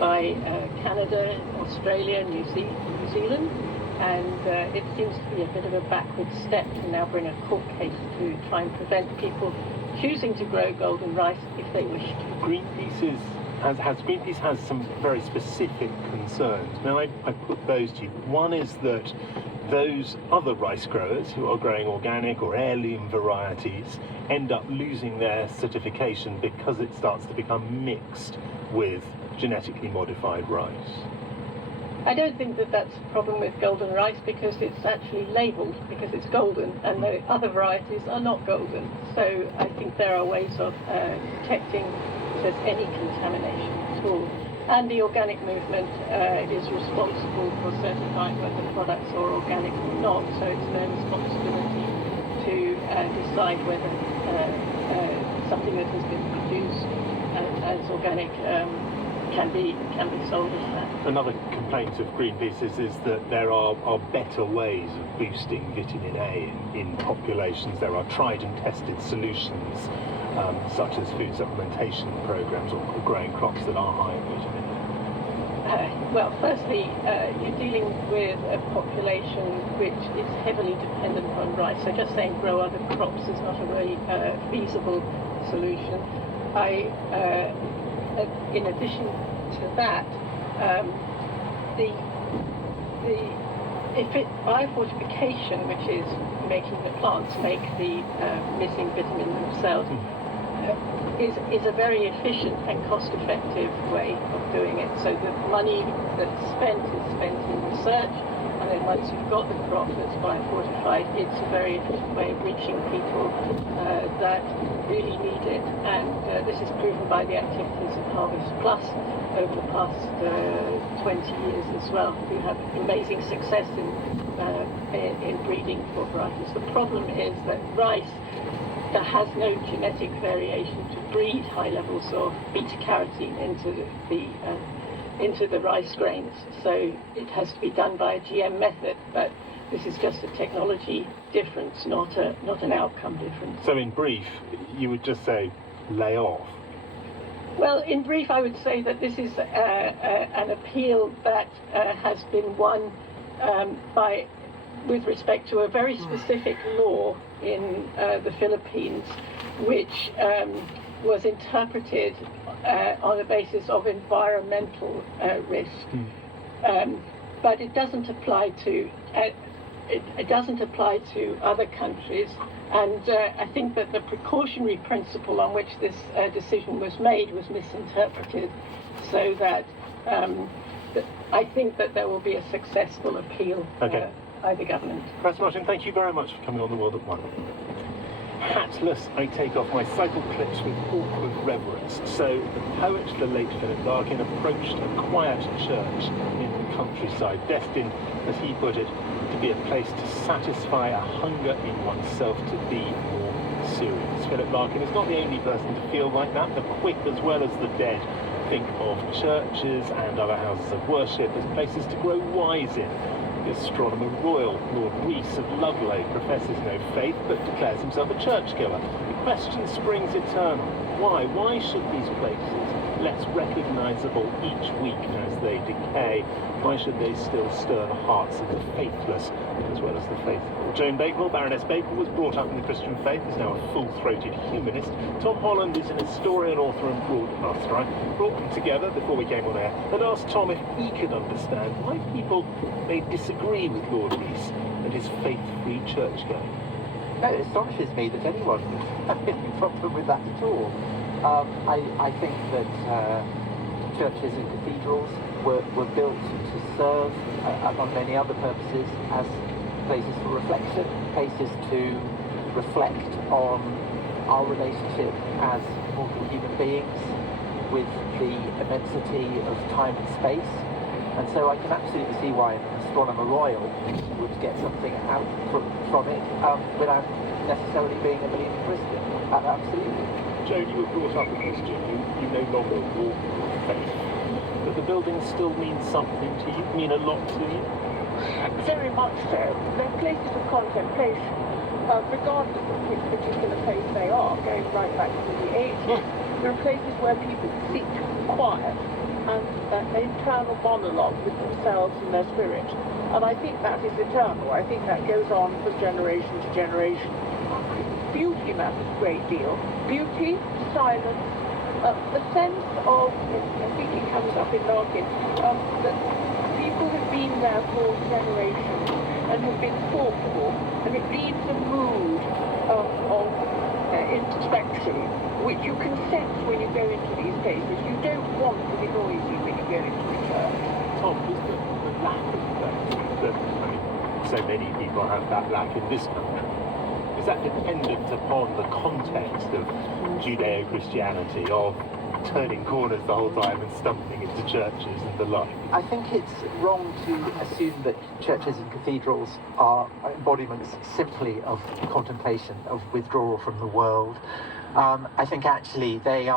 by Canada, Australia, New Zealand, and it seems to be a bit of a backward step to now bring a court case to try and prevent people choosing to grow golden rice if they wish to. Greenpeace has some very specific concerns. Now, I put those to you. One is that those other rice growers who are growing organic or heirloom varieties end up losing their certification because it starts to become mixed with genetically modified rice. I don't think that that's a problem with golden rice because it's actually labelled because it's golden and the other varieties are not golden. So I think there are ways of detecting if there's any contamination at all. And the organic movement is responsible for certifying whether products are organic or not, so it's their responsibility to decide whether something that has been produced as organic can be sold as that. Another complaint of Greenpeace is that there are better ways of boosting vitamin A in populations. There are tried and tested solutions, such as food supplementation programs or growing crops that are high in vitamin A. Well, firstly, you're dealing with a population which is heavily dependent on rice. So just saying grow other crops is not a very feasible solution. In addition to that, biofortification, which is making the plants make the missing vitamin themselves, is a very efficient and cost-effective way of doing it. So the money that's spent is spent in research, and then once you've got the crop that's biofortified, it's a very efficient way of reaching people that really need it. And this is proven by the activities of Harvest Plus over the past 20 years as well. We have amazing success in breeding for varieties. The problem is that rice that has no genetic variation to breed high levels of beta-carotene into the rice grains. So it has to be done by a GM method, but this is just a technology difference, not an outcome difference. So in brief, you would just say, lay off. Well, in brief, I would say that this is an appeal that has been won with respect to a very specific law in the Philippines, which was interpreted on the basis of environmental risk, but it doesn't apply to it doesn't apply to other countries. And I think that the precautionary principle on which this decision was made was misinterpreted, so that I think that there will be a successful appeal by the government. Professor Martin, thank you very much for coming on The World at One. Hatless, I take off my cycle clips with awkward reverence. So the poet, the late Philip Larkin, approached a quiet church in the countryside, destined, as he put it, to be a place to satisfy a hunger in oneself to be more serious. Philip Larkin is not the only person to feel like that. The quick as well as the dead think of churches and other houses of worship as places to grow wise in. The astronomer royal, Lord Rees of Ludlow, professes no faith but declares himself a churchgoer. The question springs eternal. Why? Why should these places, less recognisable each week as they decay, why should they still stir the hearts of the faithless as well as the faithful? Joan Bakewell, Baroness Bakewell, was brought up in the Christian faith, is now a full-throated humanist. Tom Holland is an historian, author and broadcaster. I brought them together before we came on air and asked Tom if he could understand why people may disagree with Lord Rees and his faith-free church-going. No, it astonishes me that anyone would have any problem with that at all. I think that churches and cathedrals were built to serve, among many other purposes, as places for reflection, places to reflect on our relationship as mortal human beings with the immensity of time and space. And so I can absolutely see why an astronomer royal would get something out from it without necessarily being a believing Christian. Absolutely. Joan, you were brought up a Christian. You no longer walk with faith. But the buildings still mean something to you, mean a lot to you? Very much so. They're places of contemplation, regardless of which particular place they are, going right back to the ages. They're places where people seek quiet and an internal monologue with themselves and their spirit. And I think that is eternal. I think that goes on from generation to generation. Beauty matters a great deal. Beauty, silence, the sense of, I think it comes up in Larkin, that people have been there for generations and have been thoughtful, and it leaves a mood of introspection, which you can sense when you go into these places. You don't want to be noisy when you go into a church. Tom, is the lack of that, I mean, so many people have that lack in this country, is that dependent upon the context of Judeo-Christianity, of turning corners the whole time and stumbling into churches and the like? I think it's wrong to assume that churches and cathedrals are embodiments simply of contemplation, of withdrawal from the world. I think actually they are